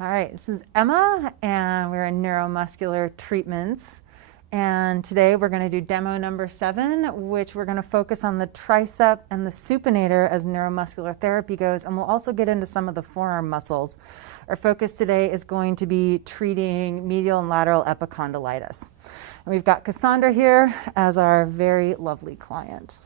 All right, this is Emma, and we're in neuromuscular treatments. And today we're going to do demo number 7, which we're going to focus on the tricep and the supinator as neuromuscular therapy goes. And we'll also get into some of the forearm muscles. Our focus today is going to be treating medial and lateral epicondylitis. And we've got Cassandra here as our very lovely client.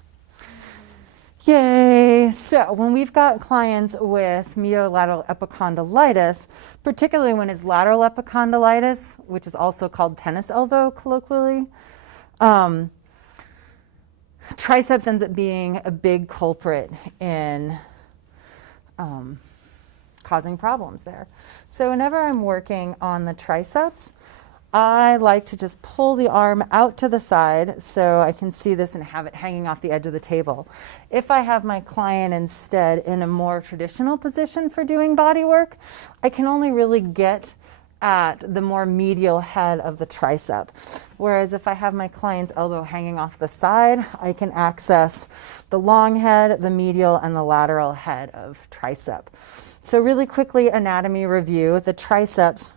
Yay! So when we've got clients with medial-lateral epicondylitis, particularly when it's lateral epicondylitis, which is also called tennis elbow colloquially, triceps ends up being a big culprit in causing problems there. So whenever I'm working on the triceps, I like to just pull the arm out to the side so I can see this and have it hanging off the edge of the table. If I have my client instead in a more traditional position for doing body work, I can only really get at the more medial head of the tricep. Whereas if I have my client's elbow hanging off the side, I can access the long head, the medial, and the lateral head of tricep. So really quickly, anatomy review. The triceps,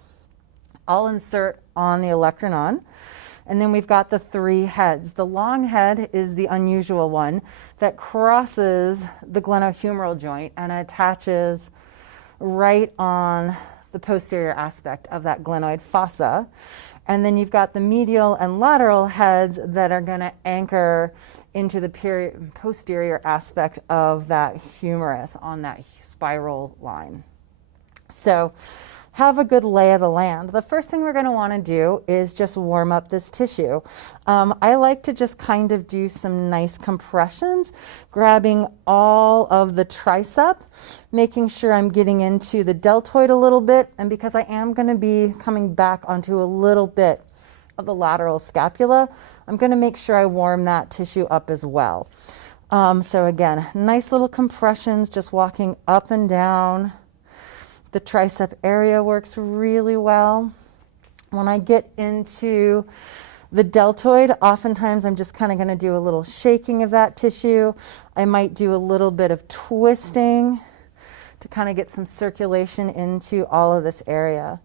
I'll insert on the Olecranon, and then we've got the 3 heads. The long head is the unusual one that crosses the glenohumeral joint and attaches right on the posterior aspect of that glenoid fossa. And then you've got the medial and lateral heads that are going to anchor into the posterior aspect of that humerus on that spiral line. So have a good lay of the land. The first thing we're going to want to do is just warm up this tissue. I like to just kind of do some nice compressions, grabbing all of the tricep, making sure I'm getting into the deltoid a little bit, and because I am going to be coming back onto a little bit of the lateral scapula, I'm going to make sure I warm that tissue up as well. So again, nice little compressions, just walking up and down. The tricep area works really well. When I get into the deltoid, oftentimes I'm just kind of going to do a little shaking of that tissue. I might do a little bit of twisting to kind of get some circulation into all of this area.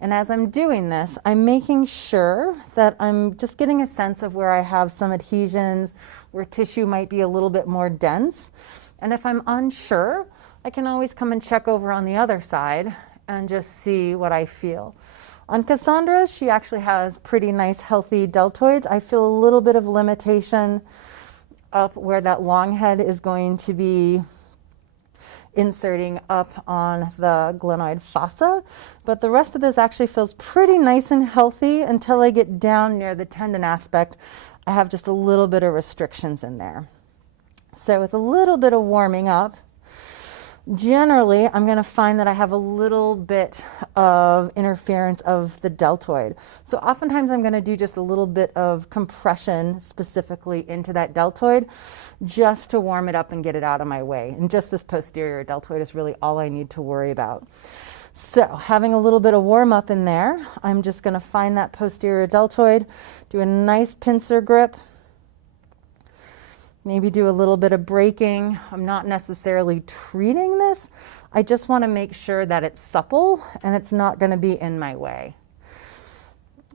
And as I'm doing this, I'm making sure that I'm just getting a sense of where I have some adhesions, where tissue might be a little bit more dense. And if I'm unsure, I can always come and check over on the other side and just see what I feel. On Cassandra, she actually has pretty nice healthy deltoids. I feel a little bit of limitation up where that long head is going to be inserting up on the glenoid fossa, but the rest of this actually feels pretty nice and healthy until I get down near the tendon aspect. I have just a little bit of restrictions in there. So with a little bit of warming up, generally, I'm going to find that I have a little bit of interference of the deltoid. So oftentimes I'm going to do just a little bit of compression specifically into that deltoid just to warm it up and get it out of my way. And just this posterior deltoid is really all I need to worry about. So having a little bit of warm up in there, I'm just going to find that posterior deltoid, do a nice pincer grip. Maybe do a little bit of braking. I'm not necessarily treating this. I just want to make sure that it's supple and it's not going to be in my way.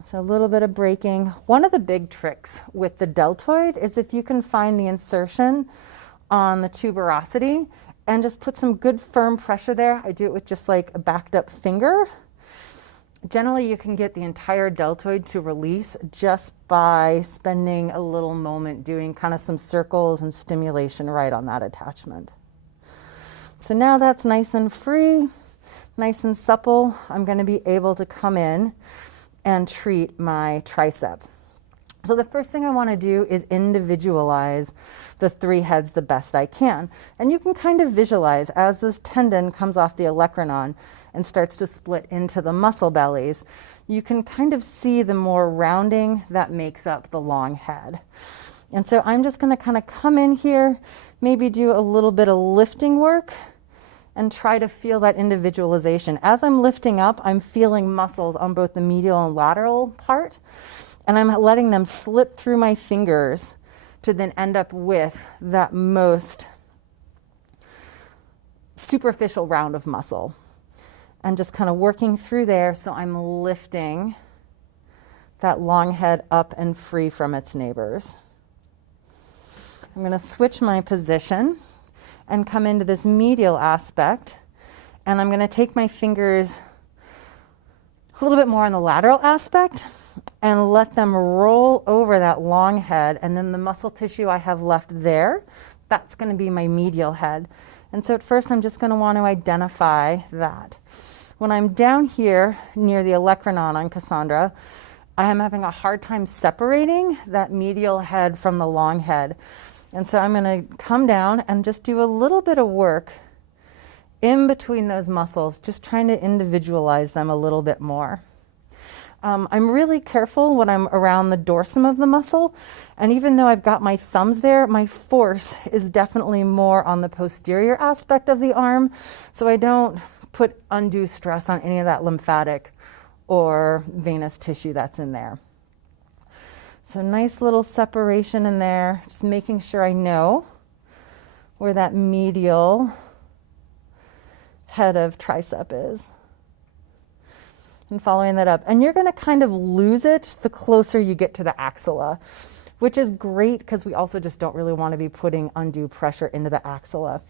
So a little bit of braking. One of the big tricks with the deltoid is if you can find the insertion on the tuberosity and just put some good firm pressure there. I do it with just like a backed up finger. Generally, you can get the entire deltoid to release just by spending a little moment doing kind of some circles and stimulation right on that attachment. So now that's nice and free, nice and supple. I'm going to be able to come in and treat my tricep. So the first thing I want to do is individualize the 3 heads the best I can. And you can kind of visualize as this tendon comes off the olecranon and starts to split into the muscle bellies, you can kind of see the more rounding that makes up the long head. And so I'm just going to kind of come in here, maybe do a little bit of lifting work and try to feel that individualization. As I'm lifting up, I'm feeling muscles on both the medial and lateral part, and I'm letting them slip through my fingers to then end up with that most superficial round of muscle. and just kind of working through there. So I'm lifting that long head up and free from its neighbors. I'm going to switch my position and come into this medial aspect, and I'm going to take my fingers a little bit more on the lateral aspect and let them roll over that long head, and then the muscle tissue I have left there, that's going to be my medial head. And so at first I'm just going to want to identify that. When I'm down here near the Olecranon on Cassandra, I am having a hard time separating that medial head from the long head. And so I'm going to come down and just do a little bit of work in between those muscles, just trying to individualize them a little bit more. I'm really careful when I'm around the dorsum of the muscle, and even though I've got my thumbs there, my force is definitely more on the posterior aspect of the arm, so I don't put undue stress on any of that lymphatic or venous tissue that's in there. So nice little separation in there, just making sure I know where that medial head of tricep is. And following that up. And you're going to kind of lose it the closer you get to the axilla, which is great because we also just don't really want to be putting undue pressure into the axilla.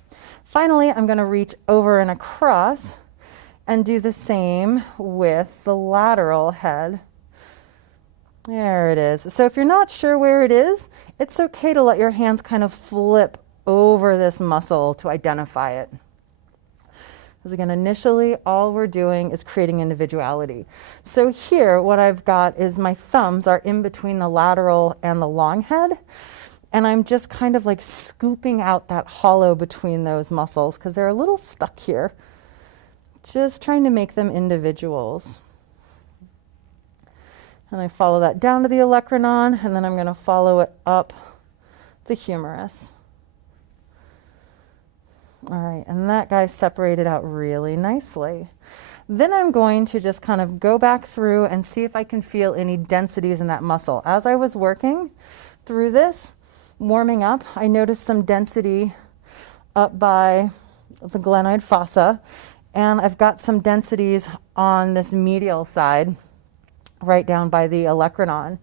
Finally, I'm going to reach over and across and do the same with the lateral head. There it is. So if you're not sure where it is, it's okay to let your hands kind of flip over this muscle to identify it. Because again, initially, all we're doing is creating individuality. So here, what I've got is my thumbs are in between the lateral and the long head, and I'm just kind of like scooping out that hollow between those muscles because they're a little stuck here. Just trying to make them individuals. And I follow that down to the olecranon, and then I'm going to follow it up the humerus. All right, and that guy separated out really nicely. Then I'm going to just kind of go back through and see if I can feel any densities in that muscle. As I was working through this, warming up, I noticed some density up by the glenoid fossa, and I've got some densities on this medial side, right down by the olecranon.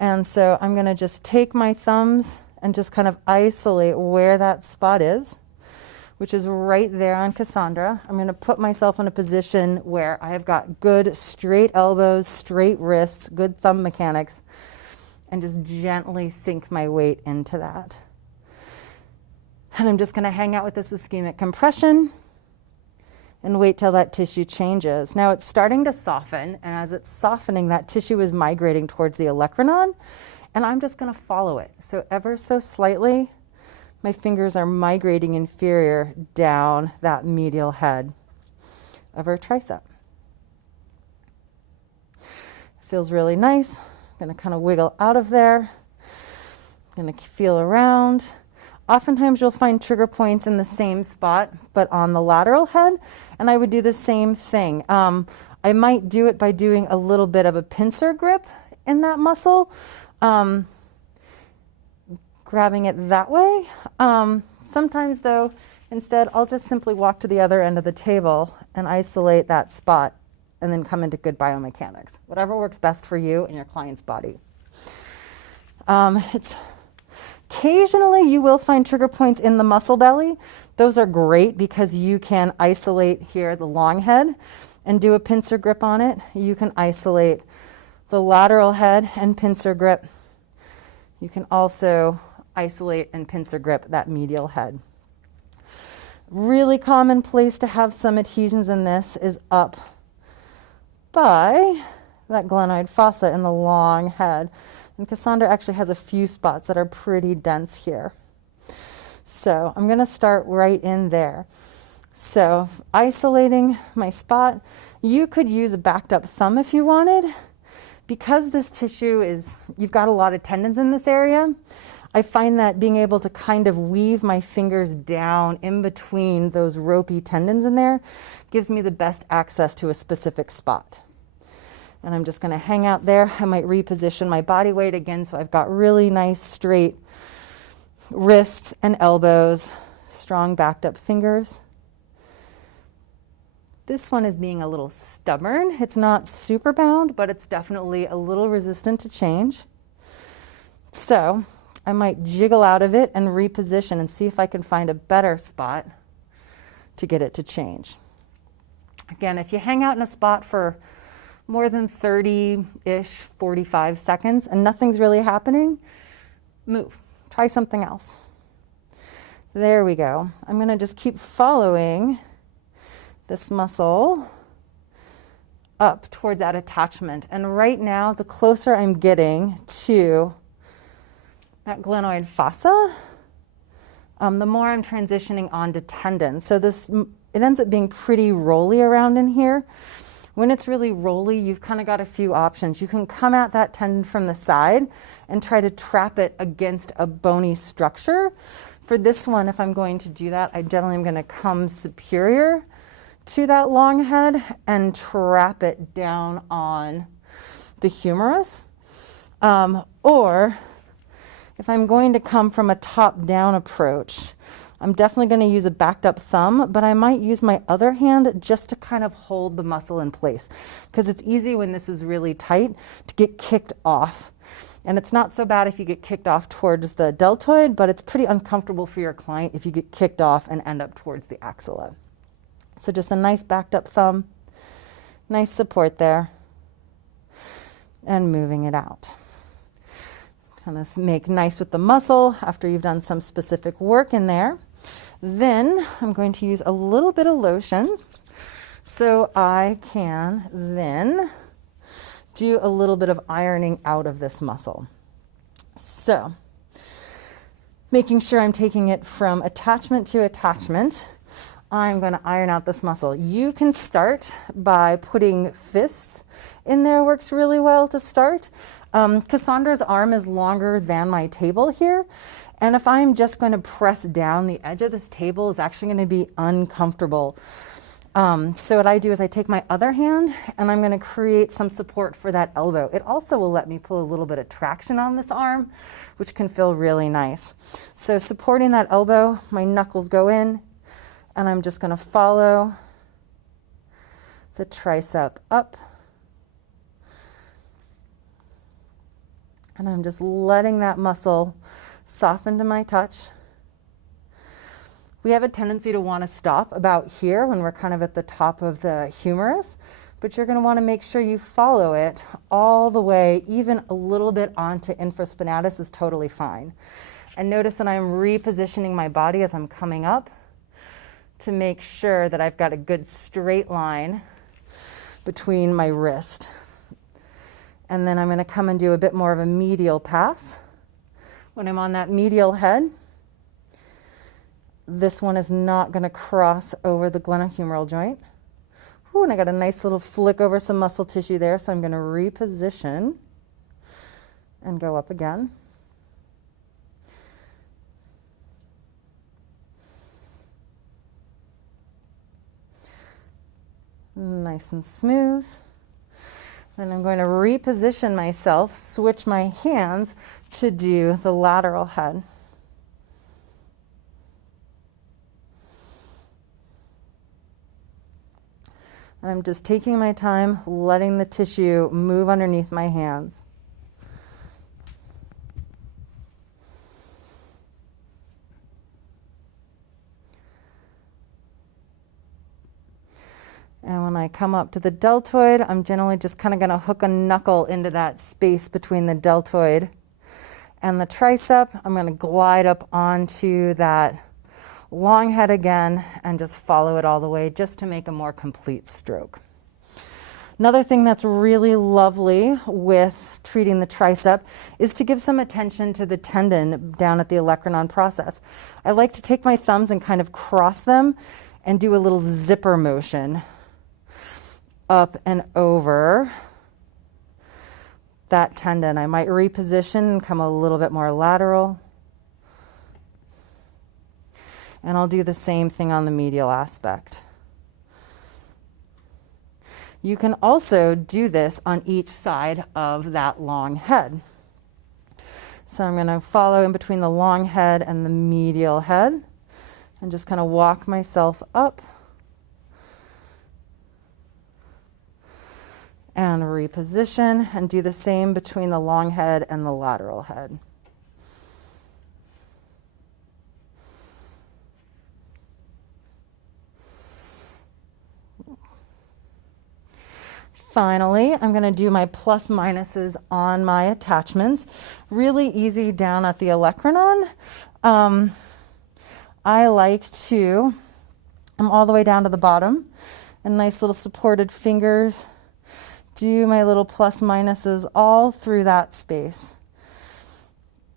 And so I'm going to just take my thumbs and just kind of isolate where that spot is, which is right there on Cassandra. I'm going to put myself in a position where I have got good straight elbows, straight wrists, good thumb mechanics, and just gently sink my weight into that. And I'm just going to hang out with this ischemic compression and wait till that tissue changes. Now it's starting to soften, and as it's softening, that tissue is migrating towards the olecranon, and I'm just going to follow it. So ever so slightly, my fingers are migrating inferior down that medial head of our tricep. Feels really nice. I'm going to kind of wiggle out of there. I'm going to feel around. Oftentimes you'll find trigger points in the same spot, but on the lateral head, and I would do the same thing. I might do it by doing a little bit of a pincer grip in that muscle, grabbing it that way. Sometimes though, instead, I'll just simply walk to the other end of the table and isolate that spot and then come into good biomechanics. Whatever works best for you and your client's body. Occasionally you will find trigger points in the muscle belly. Those are great because you can isolate here the long head and do a pincer grip on it. You can isolate the lateral head and pincer grip. You can also isolate and pincer grip that medial head. Really common place to have some adhesions in this is up by that glenoid fossa in the long head. And Cassandra actually has a few spots that are pretty dense here. So I'm going to start right in there. So isolating my spot, you could use a backed up thumb if you wanted. Because this tissue is, you've got a lot of tendons in this area, I find that being able to kind of weave my fingers down in between those ropey tendons in there gives me the best access to a specific spot. And I'm just going to hang out there. I might reposition my body weight again so I've got really nice straight wrists and elbows, strong backed up fingers. This one is being a little stubborn. It's not super bound, but it's definitely a little resistant to change. So I might jiggle out of it and reposition and see if I can find a better spot to get it to change. Again, if you hang out in a spot for more than 30-ish, 45 seconds and nothing's really happening, move. Try something else. There we go. I'm going to just keep following this muscle up towards that attachment. And right now, the closer I'm getting to that glenoid fossa, the more I'm transitioning onto tendon. So it ends up being pretty rolly around in here. When it's really rolly, you've kind of got a few options. You can come at that tendon from the side and try to trap it against a bony structure. For this one, if I'm going to do that, I generally am going to come superior to that long head and trap it down on the humerus. Or if I'm going to come from a top-down approach, I'm definitely going to use a backed up thumb, but I might use my other hand just to kind of hold the muscle in place, because it's easy when this is really tight to get kicked off. And it's not so bad if you get kicked off towards the deltoid, but it's pretty uncomfortable for your client if you get kicked off and end up towards the axilla. So just a nice backed up thumb, nice support there, and moving it out. Kind of make nice with the muscle after you've done some specific work in there. Then I'm going to use a little bit of lotion so I can then do a little bit of ironing out of this muscle. So making sure I'm taking it from attachment to attachment, I'm going to iron out this muscle. You can start by putting fists in there, works really well to start. Cassandra's arm is longer than my table here, and if I'm just going to press down, the edge of this table is actually going to be uncomfortable. So what I do is I take my other hand and I'm going to create some support for that elbow. It also will let me pull a little bit of traction on this arm, which can feel really nice. So supporting that elbow, my knuckles go in, and I'm just going to follow the tricep up. And I'm just letting that muscle soften to my touch. We have a tendency to want to stop about here when we're kind of at the top of the humerus, but you're going to want to make sure you follow it all the way, even a little bit onto infraspinatus is totally fine. And notice that I'm repositioning my body as I'm coming up to make sure that I've got a good straight line between my wrist. And then I'm going to come and do a bit more of a medial pass. When I'm on that medial head, this one is not going to cross over the glenohumeral joint. Ooh, and I got a nice little flick over some muscle tissue there, so I'm going to reposition and go up again. Nice and smooth. Then I'm going to reposition myself, switch my hands to do the lateral head. And I'm just taking my time, letting the tissue move underneath my hands. And when I come up to the deltoid, I'm generally just kind of going to hook a knuckle into that space between the deltoid and the tricep. I'm going to glide up onto that long head again and just follow it all the way just to make a more complete stroke. Another thing that's really lovely with treating the tricep is to give some attention to the tendon down at the Olecranon process. I like to take my thumbs and kind of cross them and do a little zipper motion up and over that tendon. I might reposition and come a little bit more lateral. And I'll do the same thing on the medial aspect. You can also do this on each side of that long head. So I'm going to follow in between the long head and the medial head and just kind of walk myself up and reposition, and do the same between the long head and the lateral head. Finally, I'm going to do my plus minuses on my attachments. Really easy down at the Olecranon. I like to, I'm all the way down to the bottom, and nice little supported fingers. Do my little plus minuses all through that space.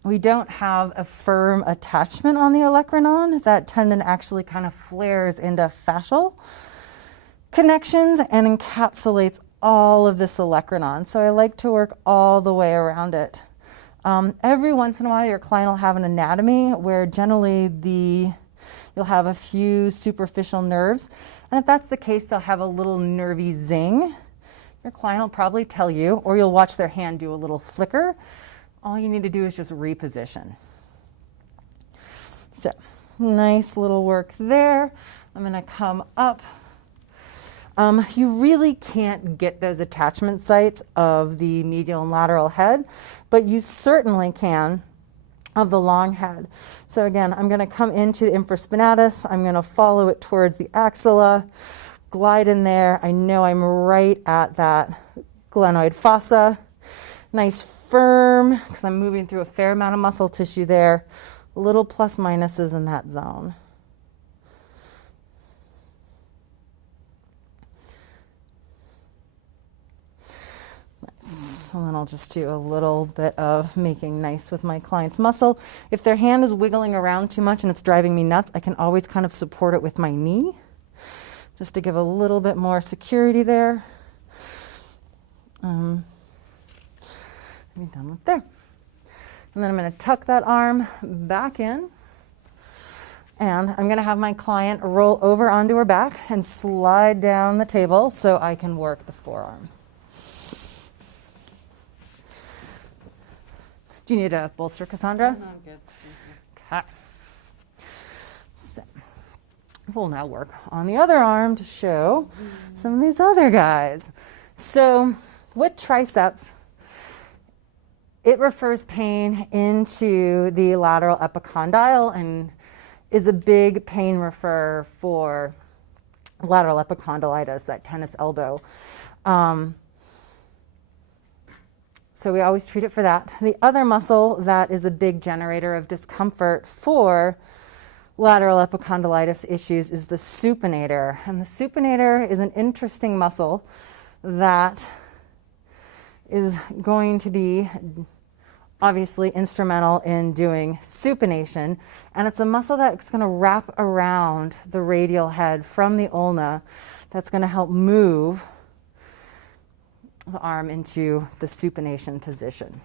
We don't have a firm attachment on the Olecranon. That tendon actually kind of flares into fascial connections and encapsulates all of this Olecranon. So I like to work all the way around it. Every once in a while, your client will have an anatomy where generally you'll have a few superficial nerves. And if that's the case, they'll have a little nervy zing. Your client will probably tell you, or you'll watch their hand do a little flicker. All you need to do is just reposition. So nice little work there. I'm going to come up. You really can't get those attachment sites of the medial and lateral head, but you certainly can of the long head. So again, I'm going to come into the infraspinatus. I'm going to follow it towards the axilla, glide in there. I know I'm right at that glenoid fossa. Nice firm, because I'm moving through a fair amount of muscle tissue there. Little plus minuses in that zone. And then I'll just do a little bit of making nice with my client's muscle. If their hand is wiggling around too much and it's driving me nuts, I can always kind of support it with my knee, just to give a little bit more security there. Be done with there. And then I'm going to tuck that arm back in. And I'm going to have my client roll over onto her back and slide down the table so I can work the forearm. Do you need a bolster, Cassandra? No, I'm good. Okay. So we'll now work on the other arm to show some of these other guys. So with triceps, it refers pain into the lateral epicondyle and is a big pain refer for lateral epicondylitis, that tennis elbow. So we always treat it for that. The other muscle that is a big generator of discomfort for lateral epicondylitis issues is the supinator. And the supinator is an interesting muscle that is going to be obviously instrumental in doing supination. And it's a muscle that's going to wrap around the radial head from the ulna that's going to help move the arm into the supination position.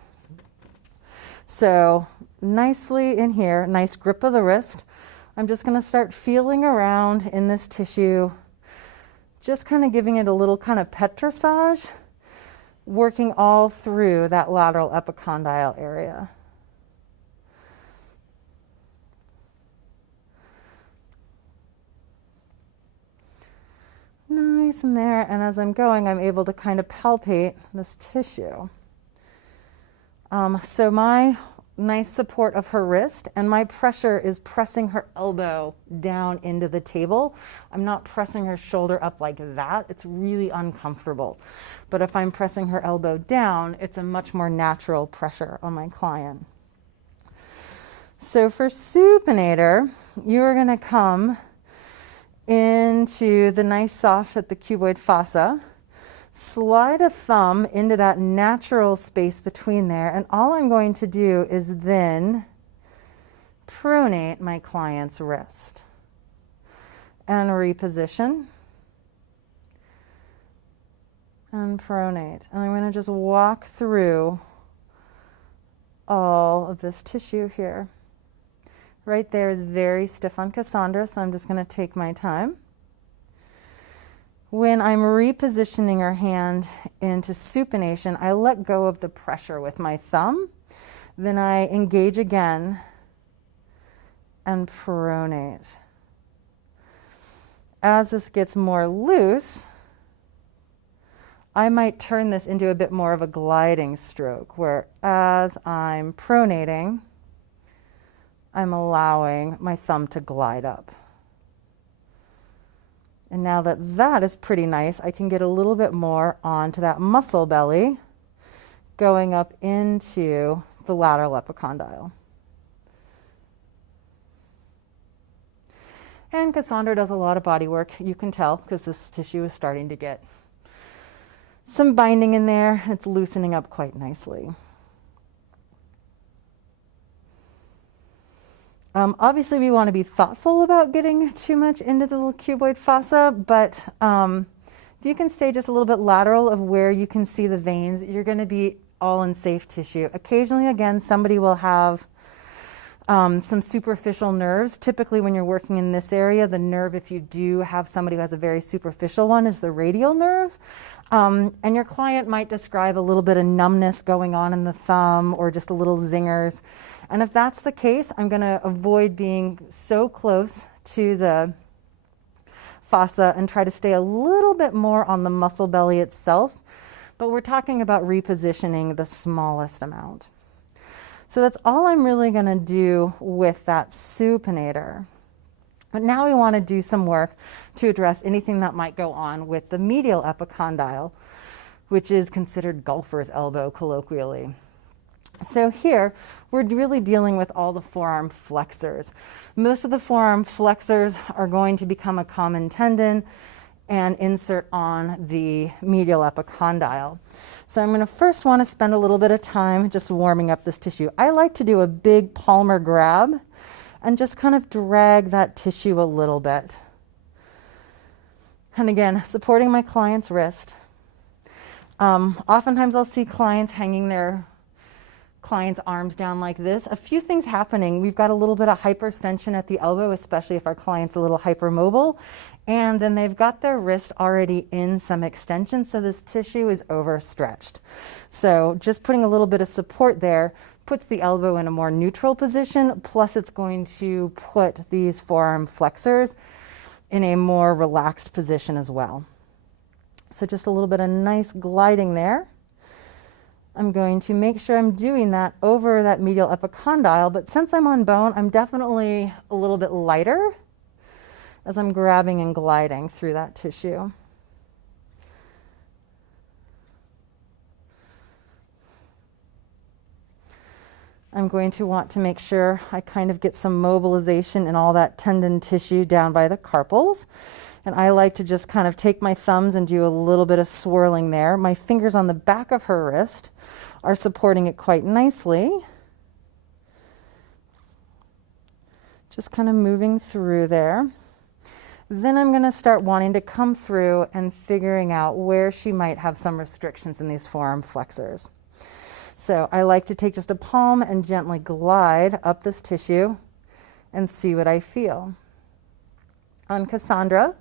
So nicely in here, nice grip of the wrist. I'm just going to start feeling around in this tissue, just kind of giving it a little kind of petrissage, working all through that lateral epicondyle area. Nice in there, and as I'm going, I'm able to kind of palpate this tissue. So my nice support of her wrist and my pressure is pressing her elbow down into the table. I'm not pressing her shoulder up like that. It's really uncomfortable. But if I'm pressing her elbow down, it's a much more natural pressure on my client. So for supinator, you're going to come into the nice soft at the cuboid fossa, slide a thumb into that natural space between there, and all I'm going to do is then pronate my client's wrist and reposition and pronate. And I'm going to just walk through all of this tissue here. Right there is very stiff on Cassandra, so I'm just going to take my time. When I'm repositioning her hand into supination, I let go of the pressure with my thumb. Then I engage again and pronate. As this gets more loose, I might turn this into a bit more of a gliding stroke, where as I'm pronating, I'm allowing my thumb to glide up. And now that that is pretty nice, I can get a little bit more onto that muscle belly, going up into the lateral epicondyle. And Cassandra does a lot of body work, you can tell, because this tissue is starting to get some binding in there. It's loosening up quite nicely. Obviously, we want to be thoughtful about getting too much into the little cuboid fossa, but if you can stay just a little bit lateral of where you can see the veins, you're going to be all in safe tissue. Occasionally, again, somebody will have some superficial nerves. Typically, when you're working in this area, the nerve, if you do have somebody who has a very superficial one, is the radial nerve. And your client might describe a little bit of numbness going on in the thumb or just a little zingers. And if that's the case, I'm going to avoid being so close to the fossa and try to stay a little bit more on the muscle belly itself. But we're talking about repositioning the smallest amount. So that's all I'm really going to do with that supinator. But now we want to do some work to address anything that might go on with the medial epicondyle, which is considered golfer's elbow colloquially. So here, we're really dealing with all the forearm flexors. Most of the forearm flexors are going to become a common tendon and insert on the medial epicondyle. So I'm going to first want to spend a little bit of time just warming up this tissue. I like to do a big palmar grab and just kind of drag that tissue a little bit. And again, supporting my client's wrist. Oftentimes I'll see clients hanging their client's arms down like this. A few things happening. We've got a little bit of hyperextension at the elbow, especially if our client's a little hypermobile. And then they've got their wrist already in some extension, so this tissue is overstretched. So just putting a little bit of support there puts the elbow in a more neutral position, plus it's going to put these forearm flexors in a more relaxed position as well. So just a little bit of nice gliding there. I'm going to make sure I'm doing that over that medial epicondyle, but since I'm on bone, I'm definitely a little bit lighter as I'm grabbing and gliding through that tissue. I'm going to want to make sure I kind of get some mobilization in all that tendon tissue down by the carpals. And I like to just kind of take my thumbs and do a little bit of swirling there. My fingers on the back of her wrist are supporting it quite nicely. Just kind of moving through there. Then I'm going to start wanting to come through and figuring out where she might have some restrictions in these forearm flexors. So I like to take just a palm and gently glide up this tissue and see what I feel. On Cassandra,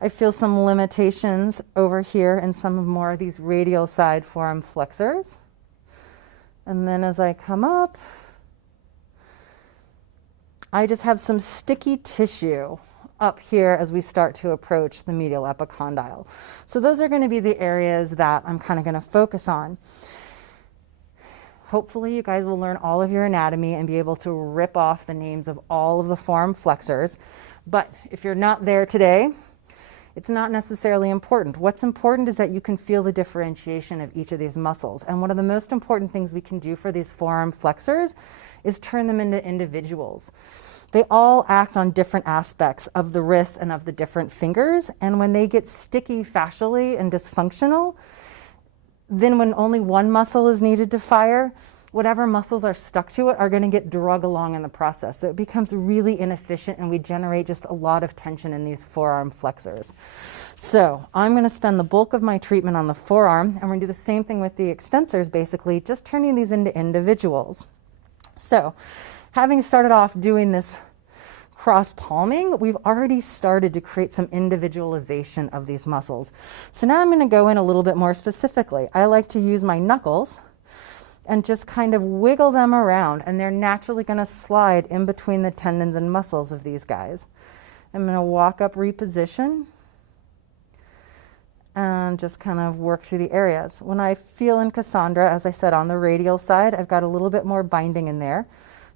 I feel some limitations over here in some more of these radial side forearm flexors. And then as I come up, I just have some sticky tissue up here as we start to approach the medial epicondyle. So those are going to be the areas that I'm kind of going to focus on. Hopefully you guys will learn all of your anatomy and be able to rip off the names of all of the forearm flexors. But if you're not there today, it's not necessarily important. What's important is that you can feel the differentiation of each of these muscles. And one of the most important things we can do for these forearm flexors is turn them into individuals. They all act on different aspects of the wrists and of the different fingers. And when they get sticky fascially and dysfunctional, then when only one muscle is needed to fire, whatever muscles are stuck to it are going to get drug along in the process. So it becomes really inefficient and we generate just a lot of tension in these forearm flexors. So I'm going to spend the bulk of my treatment on the forearm, and we're going to do the same thing with the extensors, basically just turning these into individuals. So having started off doing this cross palming, we've already started to create some individualization of these muscles. So now I'm going to go in a little bit more specifically. I like to use my knuckles and just kind of wiggle them around, and they're naturally going to slide in between the tendons and muscles of these guys. I'm going to walk up, reposition, and just kind of work through the areas. When I feel in Cassandra, as I said, on the radial side, I've got a little bit more binding in there.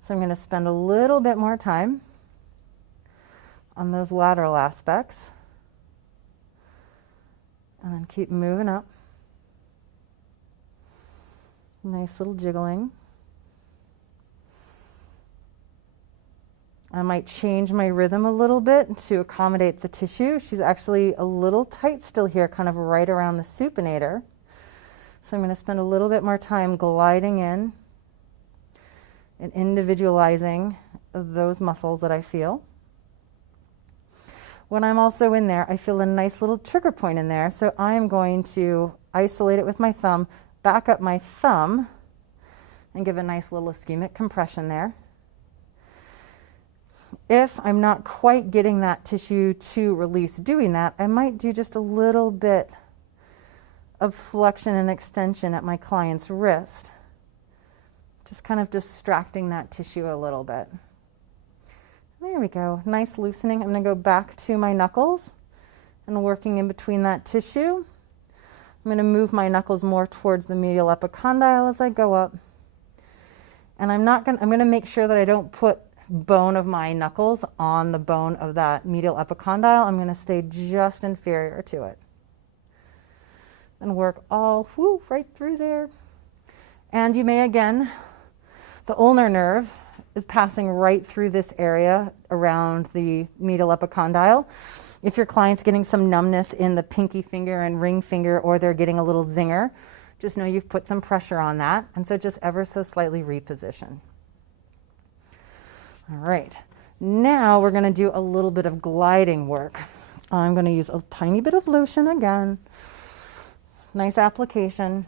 So I'm going to spend a little bit more time on those lateral aspects. And then keep moving up. Nice little jiggling. I might change my rhythm a little bit to accommodate the tissue. She's actually a little tight still here, kind of right around the supinator. So I'm going to spend a little bit more time gliding in and individualizing those muscles that I feel. When I'm also in there, I feel a nice little trigger point in there. So I'm going to isolate it with my thumb, back up my thumb, and give a nice little ischemic compression there. If I'm not quite getting that tissue to release doing that, I might do just a little bit of flexion and extension at my client's wrist. Just kind of distracting that tissue a little bit. There we go, nice loosening. I'm going to go back to my knuckles and working in between that tissue. I'm going to move my knuckles more towards the medial epicondyle as I go up. And I'm going to make sure that I don't put bone of my knuckles on the bone of that medial epicondyle. I'm going to stay just inferior to it and work all right through there. And you may again, the ulnar nerve is passing right through this area around the medial epicondyle. If your client's getting some numbness in the pinky finger and ring finger, or they're getting a little zinger, just know you've put some pressure on that. And so just ever so slightly reposition. All right, now we're going to do a little bit of gliding work. I'm going to use a tiny bit of lotion again. Nice application.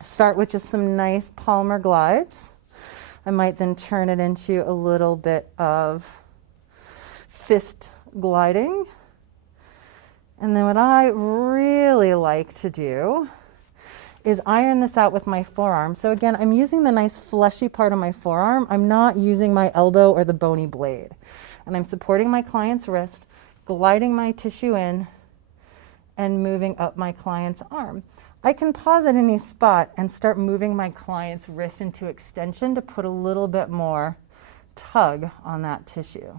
Start with just some nice palmar glides. I might then turn it into a little bit of fist gliding. And then what I really like to do is iron this out with my forearm. So again, I'm using the nice fleshy part of my forearm. I'm not using my elbow or the bony blade. And I'm supporting my client's wrist, gliding my tissue in, and moving up my client's arm. I can pause at any spot and start moving my client's wrist into extension to put a little bit more tug on that tissue.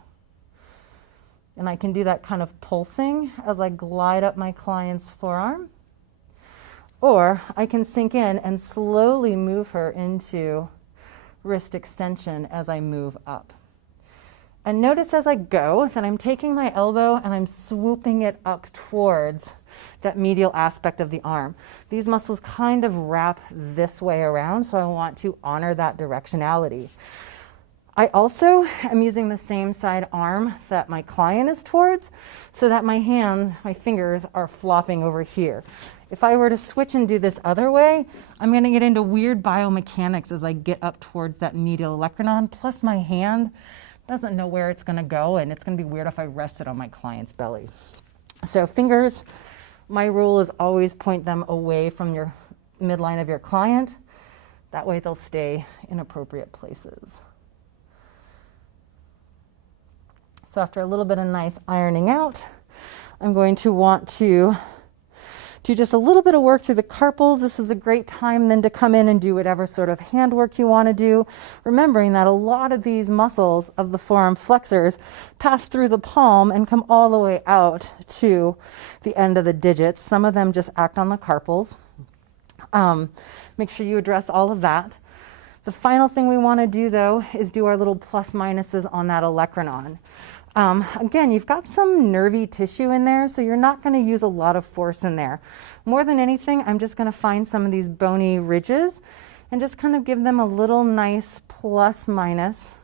And I can do that kind of pulsing as I glide up my client's forearm. Or I can sink in and slowly move her into wrist extension as I move up. And notice as I go that I'm taking my elbow and I'm swooping it up towards that medial aspect of the arm. These muscles kind of wrap this way around, so I want to honor that directionality. I also am using the same side arm that my client is towards, so that my hands, my fingers, are flopping over here. If I were to switch and do this other way, I'm going to get into weird biomechanics as I get up towards that medial olecranon, plus my hand doesn't know where it's going to go, and it's going to be weird if I rest it on my client's belly. So fingers, my rule is always point them away from your midline of your client. That way they'll stay in appropriate places. So after a little bit of nice ironing out, I'm going to want to do just a little bit of work through the carpals. This is a great time then to come in and do whatever sort of handwork you want to do, remembering that a lot of these muscles of the forearm flexors pass through the palm and come all the way out to the end of the digits. Some of them just act on the carpals. Make sure you address all of that. The final thing we want to do, though, is do our little plus minuses on that olecranon. Again, you've got some nervy tissue in there, so you're not going to use a lot of force in there. More than anything, I'm just going to find some of these bony ridges and just kind of give them a little nice plus minus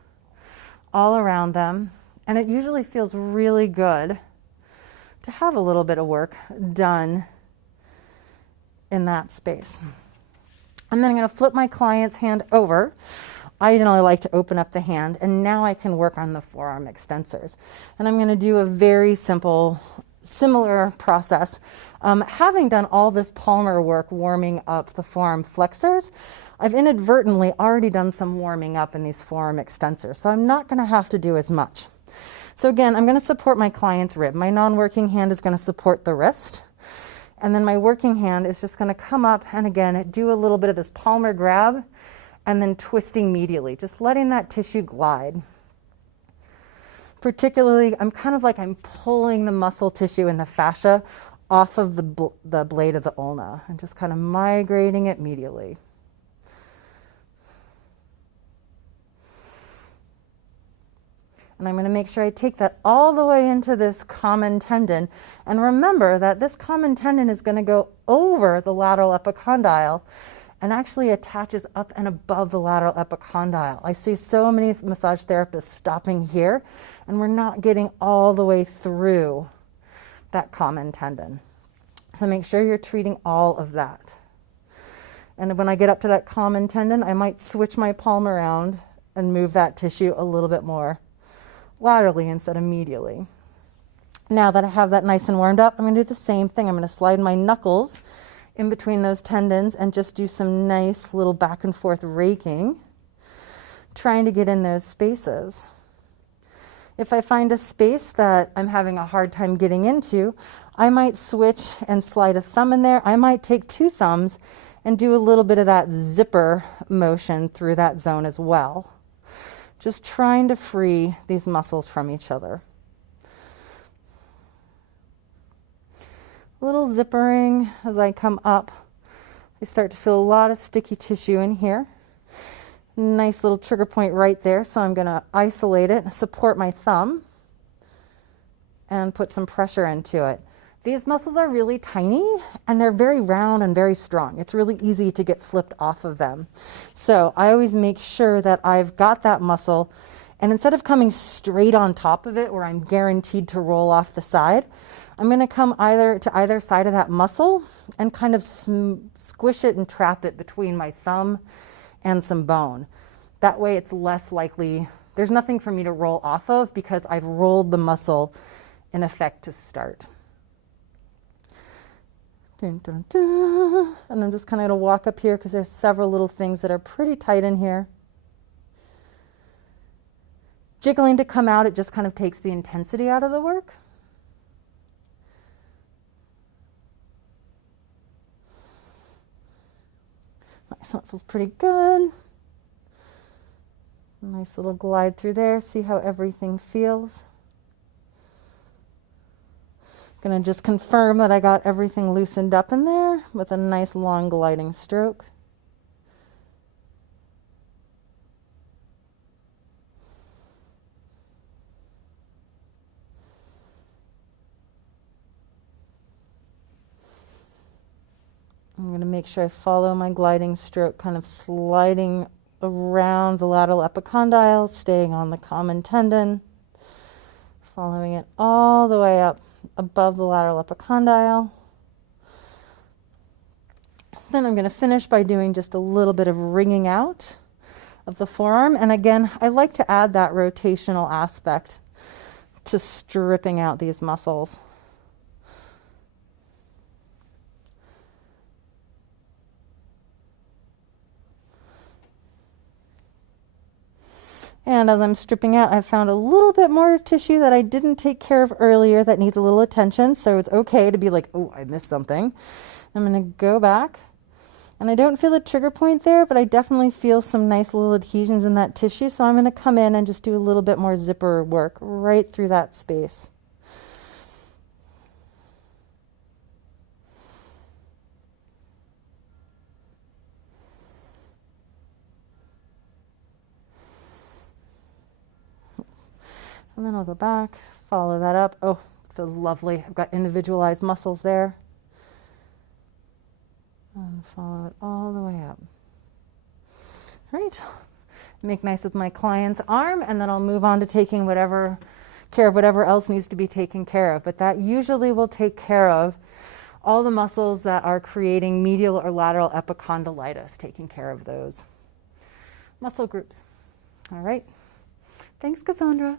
all around them. And it usually feels really good to have a little bit of work done in that space. And then I'm going to flip my client's hand over. I generally like to open up the hand, and now I can work on the forearm extensors. And I'm going to do a very simple, similar process. Having done all this palmar work warming up the forearm flexors, I've inadvertently already done some warming up in these forearm extensors, so I'm not going to have to do as much. So again, I'm going to support my client's rib. My non-working hand is going to support the wrist. And then my working hand is just going to come up and again do a little bit of this palmar grab and then twisting medially, just letting that tissue glide. Particularly, I'm kind of like I'm pulling the muscle tissue and the fascia off of the blade of the ulna and just kind of migrating it medially. And I'm going to make sure I take that all the way into this common tendon. And remember that this common tendon is going to go over the lateral epicondyle and actually attaches up and above the lateral epicondyle. I see so many massage therapists stopping here, and we're not getting all the way through that common tendon. So make sure you're treating all of that. And when I get up to that common tendon, I might switch my palm around and move that tissue a little bit more laterally instead of medially. Now that I have that nice and warmed up, I'm going to do the same thing. I'm going to slide my knuckles in between those tendons and just do some nice little back and forth raking, trying to get in those spaces. If I find a space that I'm having a hard time getting into, I might switch and slide a thumb in there. I might take 2 thumbs and do a little bit of that zipper motion through that zone as well. Just trying to free these muscles from each other. A little zippering as I come up. I start to feel a lot of sticky tissue in here. Nice little trigger point right there, so I'm going to isolate it, support my thumb, and put some pressure into it. These muscles are really tiny and they're very round and very strong. It's really easy to get flipped off of them. So I always make sure that I've got that muscle, and instead of coming straight on top of it where I'm guaranteed to roll off the side, I'm going to come to either side of that muscle and kind of squish it and trap it between my thumb and some bone. That way it's less likely, there's nothing for me to roll off of because I've rolled the muscle in effect to start. Dun, dun, dun. And I'm just kind of going to walk up here because there's several little things that are pretty tight in here. Jiggling to come out, it just kind of takes the intensity out of the work. Nice, that feels pretty good. Nice little glide through there. See how everything feels. Going to just confirm that I got everything loosened up in there with a nice long gliding stroke. I'm going to make sure I follow my gliding stroke, kind of sliding around the lateral epicondyle, staying on the common tendon, following it all the way up above the lateral epicondyle. Then I'm going to finish by doing just a little bit of wringing out of the forearm. And again, I like to add that rotational aspect to stripping out these muscles. And as I'm stripping out, I found a little bit more tissue that I didn't take care of earlier that needs a little attention. So it's okay to be like, oh, I missed something. I'm going to go back. And I don't feel a trigger point there, but I definitely feel some nice little adhesions in that tissue. So I'm going to come in and just do a little bit more zipper work right through that space. And then I'll go back, follow that up. Oh, it feels lovely. I've got individualized muscles there. And follow it all the way up. All right. Make nice with my client's arm, and then I'll move on to taking care of whatever else needs to be taken care of. But that usually will take care of all the muscles that are creating medial or lateral epicondylitis, taking care of those muscle groups. All right. Thanks, Cassandra.